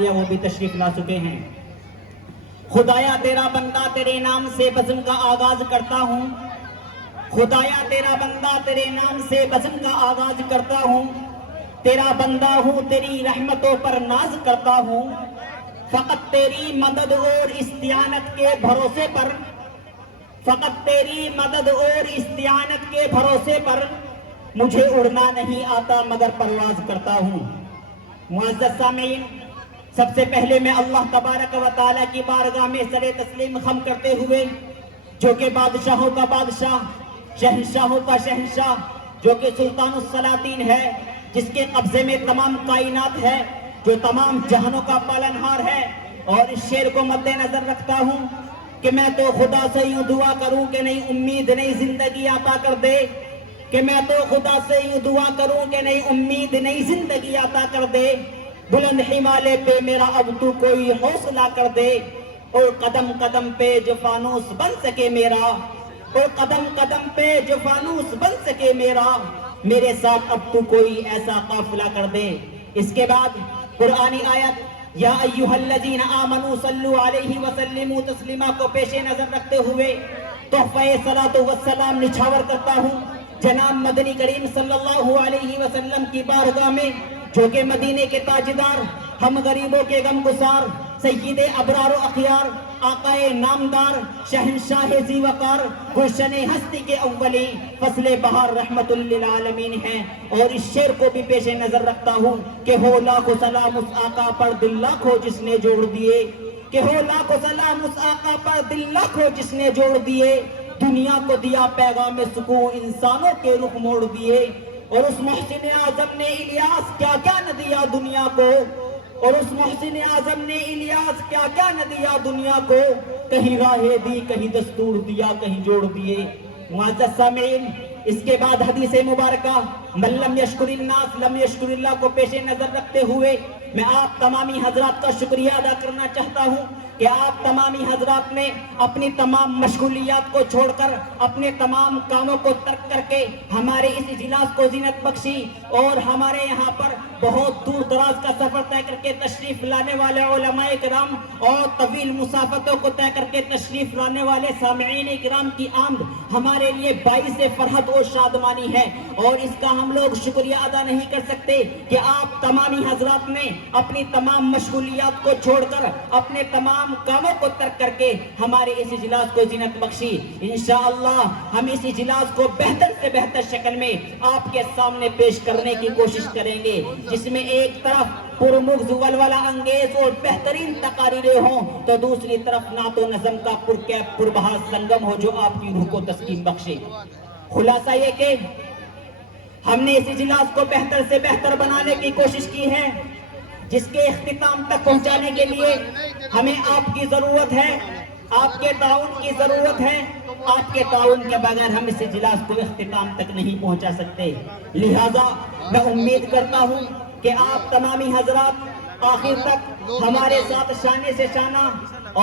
لیا وہ بھی تشریف لا چکے ہیں۔ خدایا تیرا بندہ تیرے نام سے بزم کا آغاز کرتا ہوں، خدایا تیرا بندہ تیرے نام سے بزم کا آغاز کرتا ہوں، تیرا بندہ ہوں تیری رحمتوں پر ناز کرتا ہوں، فقط تیری مدد اور استعانت کے بھروسے پر، فقط تیری مدد اور استعانت کے بھروسے پر مجھے اڑنا نہیں آتا مگر پرواز کرتا ہوں۔ معزز سامعین، سب سے پہلے میں اللہ تبارک و تعالیٰ کی بارگاہ میں سر تسلیم خم کرتے ہوئے، جو کہ بادشاہوں کا بادشاہ، شہنشاہوں کا شہنشاہ، جو کہ سلطان السلاطین ہے، جس کے قبضے میں تمام کائنات ہے، جو تمام جہانوں کا پالنہار ہے، اور اس شعر کو مد نظر رکھتا ہوں کہ میں تو خدا سے یوں دعا کروں کہ نئی امید نئی زندگی عطا کر دے، کہ میں تو خدا سے یوں دعا کروں کہ نئی امید نئی زندگی عطا کر دے، بلند ہمالے پہ میرا اب تو کوئی حوصلہ کر دے، اور قدم قدم پہ جو فانوس بن سکے میرا، اور قدم قدم پہ جو فانوس بن سکے میرا، میرے ساتھ اب تو کوئی ایسا قافلہ کر دے۔ اس کے بعد قرآنی آیت یا ایھا الذین آمنوا صلوا علیہ وسلموا تسلیما کو پیش نظر رکھتے ہوئے تحفہ صلاۃ و السلام نچھاور کرتا ہوں جناب مدنی کریم صلی اللہ علیہ وسلم کی بارگاہ میں، جو کہ مدینے کے تاجدار، ہم غریبوں کے غم گسار، سید ابرار و اخیار، آقائے نامدار، شہنشاہ ذی وقار، گلشن ہستی کے اولی، فصل بہار رحمت للعالمین ہیں۔ اور اس شعر کو بھی پیش نظر رکھتا ہوں کہ ہو لاکھوں سلام اس آقا پر دل لاکھوں جس نے جوڑ دیے، کہ ہو لاکھوں سلام اس آقا پر دل لاکھوں جس نے جوڑ دیے، دنیا کو دیا پیغام سکون انسانوں کے رخ موڑ دیے، اور اس محسن اعظم نے الیاس کیا کیا نہ دیا دنیا کو، اور اس محسن اعظم نے الیاس کیا کیا نہ دیا دنیا کو، کہیں راہیں دی کہیں دستور دیا کہیں جوڑ دیے۔ معزز سامعین، اس کے بعد حدیث مبارکہ من لم یشکر الناس لم یشکر اللہ کو پیش نظر رکھتے ہوئے میں آپ تمامی حضرات کا شکریہ ادا کرنا چاہتا ہوں کہ آپ تمامی حضرات نے اپنی تمام مشغولیات کو چھوڑ کر، اپنے تمام کاموں کو ترک کر کے ہمارے اس اجلاس کو زینت بخشی، اور ہمارے یہاں پر بہت دور دراز کا سفر طے کر کے تشریف لانے والے علماء کرام اور طویل مسافتوں کو طے کر کے تشریف لانے والے سامعین کرام کی آمد ہمارے لیے باعث فرحت اور شادمانی ہے، اور اس کا ہم لوگ شکریہ ادا نہیں کر سکتے کہ آپ تمامی حضرات نے اپنی تمام مشغولیات کو چھوڑ کر، اپنے تمام کاموں کو ترک کر کے ہمارے اس اجلاس کو زینت بخشی۔ انشاءاللہ ہم اس اجلاس کو بہتر سے بہتر شکل میں آپ کے سامنے پیش کرنے کی کوشش کریں گے، جس میں ایک طرف پرمغز ولولہ انگیز اور بہترین تقاریریں ہوں، تو دوسری طرف نعت و نظم کا پرکیف پربہا سنگم ہو جو آپ کی روح کو تسکین بخشے۔ خلاصہ یہ کہ ہم نے اس اجلاس کو بہتر سے بہتر بنانے کی کوشش کی ہے، جس کے اختتام تک پہنچانے کے لیے ہمیں آپ کی ضرورت ہے، آپ کے تعاون کی ضرورت ہے۔ آپ کے تعاون کے بغیر ہم اس اجلاس کو اختتام تک نہیں پہنچا سکتے، لہذا میں امید کرتا ہوں کہ آپ تمامی حضرات آخر تک ہمارے ساتھ شانے سے شانہ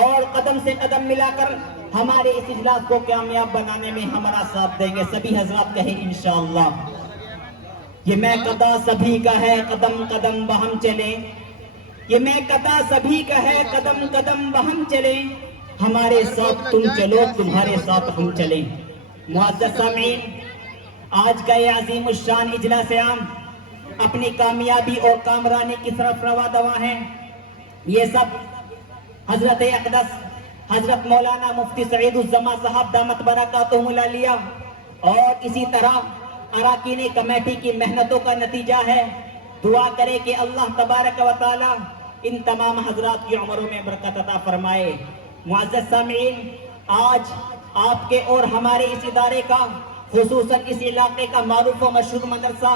اور قدم سے قدم ملا کر ہمارے اس اجلاس کو کامیاب بنانے میں ہمارا ساتھ دیں گے۔ سبھی حضرات کہیں انشاءاللہ۔ یہ میں قطع سبھی کا ہے قدم قدم بہم چلیں، یہ میں قطع سبھی کا ہے قدم قدم بہم چلیں، ہمارے ساتھ تم چلو تمہارے ساتھ ہم چلیں۔ معزز سامعین، آج کا یہ عظیم الشان اجلاس عام اپنی کامیابی اور کامرانی کی طرف رواں دواں ہیں۔ یہ سب حضرت اقدس حضرت مولانا مفتی سعید الزماں صاحب دامت برکاتہم العالیہ اور اسی طرح اراکین کمیٹی کی محنتوں کا نتیجہ ہے۔ دعا کرے کہ اللہ تبارک و تعالی ان تمام حضرات کی عمروں میں برکت عطا فرمائے۔ معزز سامعین، آج آپ کے اور ہمارے اس ادارے کا، خصوصاً اس علاقے کا معروف و مشہور مدرسہ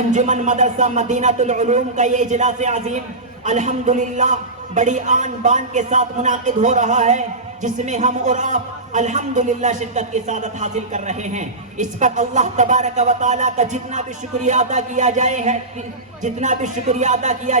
انجمن مدرسہ مدینہ العلوم کا یہ اجلاس عظیم الحمدللہ بڑی آن بان کے ساتھ منعقد ہو رہا ہے، جس میں ہم اور آپ الحمدللہ شرکت کی سعادت حاصل کر رہے ہیں۔ اس پر اللہ تبارک و تعالیٰ کا جتنا بھی شکریہ ادا کیا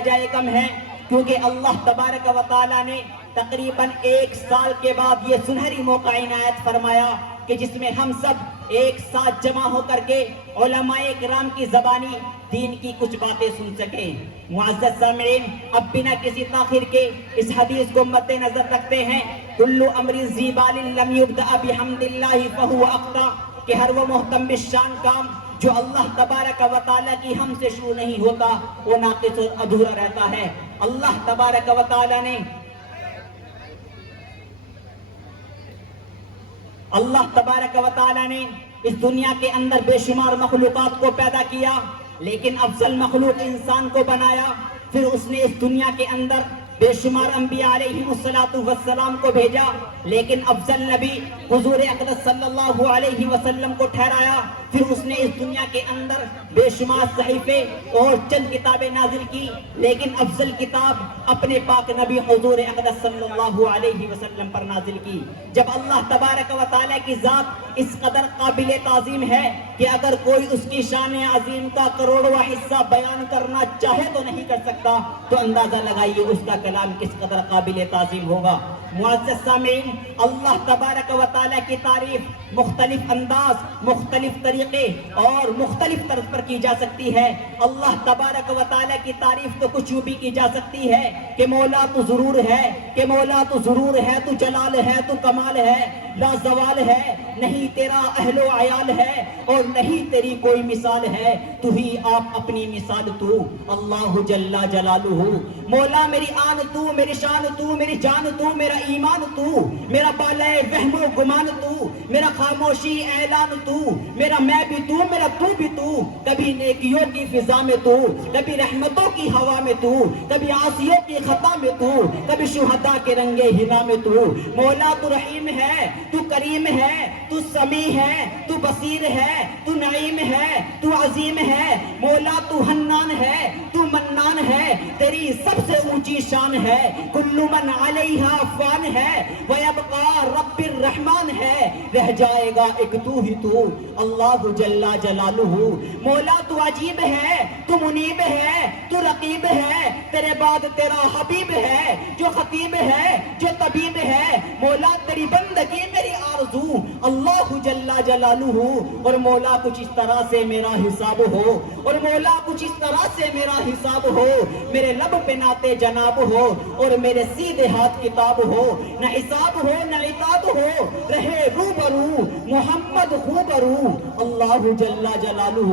جائے کم ہے، کیونکہ اللہ تبارک و تعالیٰ نے تقریباً 1 سال کے بعد یہ سنہری موقع عنایت فرمایا کہ جس میں ہم سب ایک ساتھ جمع ہو کر کے علماء کرام کی زبانی دین کی کچھ باتیں سن سکیں۔ معزز سامعین، اب بنا کسی تاخیر کے اس حدیث کو مد نظر رکھتے ہیں، کل امر ذی بال لم یبدأ بحمد اللہ فہو اخطا، کہ ہر وہ محتم بالشان کام جو اللہ تبارک و تعالیٰ کی ہم سے شروع نہیں ہوتا وہ ناقص اور ادھورا رہتا ہے۔ اللہ تبارک و تعالیٰ نے اس دنیا کے اندر بے شمار مخلوقات کو پیدا کیا، لیکن افضل مخلوق انسان کو بنایا۔ پھر اس نے اس دنیا کے اندر بے شمار انبیاء علیہ السلام کو بھیجا، لیکن افضل نبی حضور اقدس صلی اللہ علیہ وسلم کو ٹھہرایا۔ پھر اس نے اس دنیا کے اندر بے شمار صحیفے اور چند کتابیں نازل کی، لیکن افضل کتاب اپنے پاک نبی حضور اقدس صلی اللہ علیہ وسلم پر نازل کی۔ جب اللہ تبارک و تعالیٰ کی ذات اس قدر قابل تعظیم ہے کہ اگر کوئی اس کی شان عظیم کا کروڑواں حصہ بیان کرنا چاہے تو نہیں کر سکتا، تو اندازہ لگائیے اس کا کلام کس قدر قابل تعظیم ہوگا۔ معزز سامعین، اللہ تبارک و تعالیٰ کی تعریف مختلف انداز، مختلف طریقے اور مختلف طرز پر کی جا سکتی ہے۔ اللہ تبارک و تعالیٰ کی تعریف تو کچھ یوں بھی کی جا سکتی ہے کہ مولا تو ضرور ہے، کہ مولا تو ضرور ہے، تو جلال ہے، تو کمال ہے، لا زوال ہے، نہیں تیرا اہل و عیال ہے اور نہیں تیری کوئی مثال ہے، تو ہی آپ اپنی مثال تو اللہ جل جلالہ۔ مولا میری آن تو، میری شان تو، میری جان تو، میرا ایمان تو، میرا بالائے وہم و گمان تو، میرا خاموشی اعلان تو، میرا میں بھی تو، میرا تو بھی تو، کبھی نیکیوں کی فضا میں تو، کبھی رحمتوں کی ہوا میں تو، کبھی عاصیوں کی خطا میں تو، کبھی شہداء کے رنگے ہنا میں تو۔ مولا تو رحیم ہے، تو کریم ہے، تو سمیع ہے، تو بصیر ہے، تو نعیم ہے، تو عظیم ہے۔ مولا تو حنان ہے، تو منان ہے، تیری سب سے اونچی شان ہے۔ کل من علیہا فان ہے، ویبقى رب الرحمن ہے، رہ جائے گا ایک تو ہی تو اللہ جل جلالہ۔ مولا تو عجیب ہے، تو منیب ہے، تو رقیب ہے، تیرے بعد تیرا حبیب ہے، جو خطیب ہے، جو طبیب ہے۔ مولا تیری بندگی میری آرزو اللہ جل جلالہ، اور مولا کچھ اس طرح سے میرا حساب ہو، اور مولا کچھ اس طرح سے میرا حساب ہو، میرے لب پہ ناتے جناب ہو اور میرے سیدھے ہاتھ کتاب ہو، نہ حساب ہو نہ عتاب ہو، رہے روبرو محمد خوبرو اللہ جل جلالہ،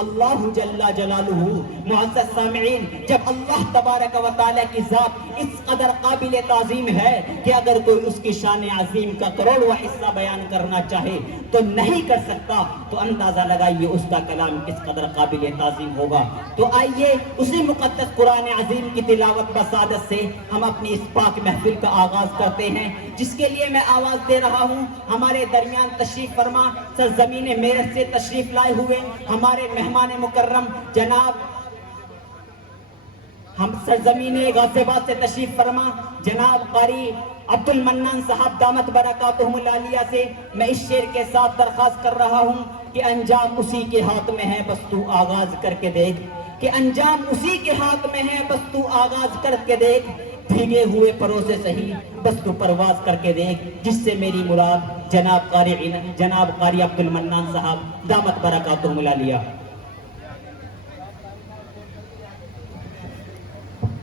اللہ جل جلالہ۔ معزز سامعین، جب اللہ تبارک و تعالیٰ کی ذات اس قدر قابل تعظیم ہے کہ اگر کوئی اس کی شان عظیم کا کروڑواں حصہ بیان کرنا چاہے تو نہیں کر سکتا، تو اندازہ لگائیے اس کا کلام کس قدر قابل تعظیم ہوگا۔ تو آئیے اسی مقدس قرآن عظیم کی تلاوت بسعادت سے ہم اپنی اس پاک محفل کا آغاز کرتے ہیں، جس کے لیے میں آواز دے رہا ہوں۔ ہمارے درمیان تشریف فرما سرزمین میرٹھ سے تشریف لائے ہوئے ہمارے مہمان مکرم جناب، ہم سرزمین غازی آباد سے تشریف فرما جناب قاری عبد المنان صاحب دامت برکاتہم العالیہ سے میں اس شعر کے ساتھ درخواست کر رہا ہوں کہ انجام اسی کے ہاتھ میں ہے، بس تو آغاز کر کے دیکھ، کہ انجام اسی کے ہاتھ میں ہے، بس تو آغاز کر کے دیکھ، بھیگے ہوئے پروں سے صحیح بس تو پرواز کر کے دیکھ، جس سے میری مراد جناب قاری عبد المنان صاحب دامت برکاتہم العالیہ۔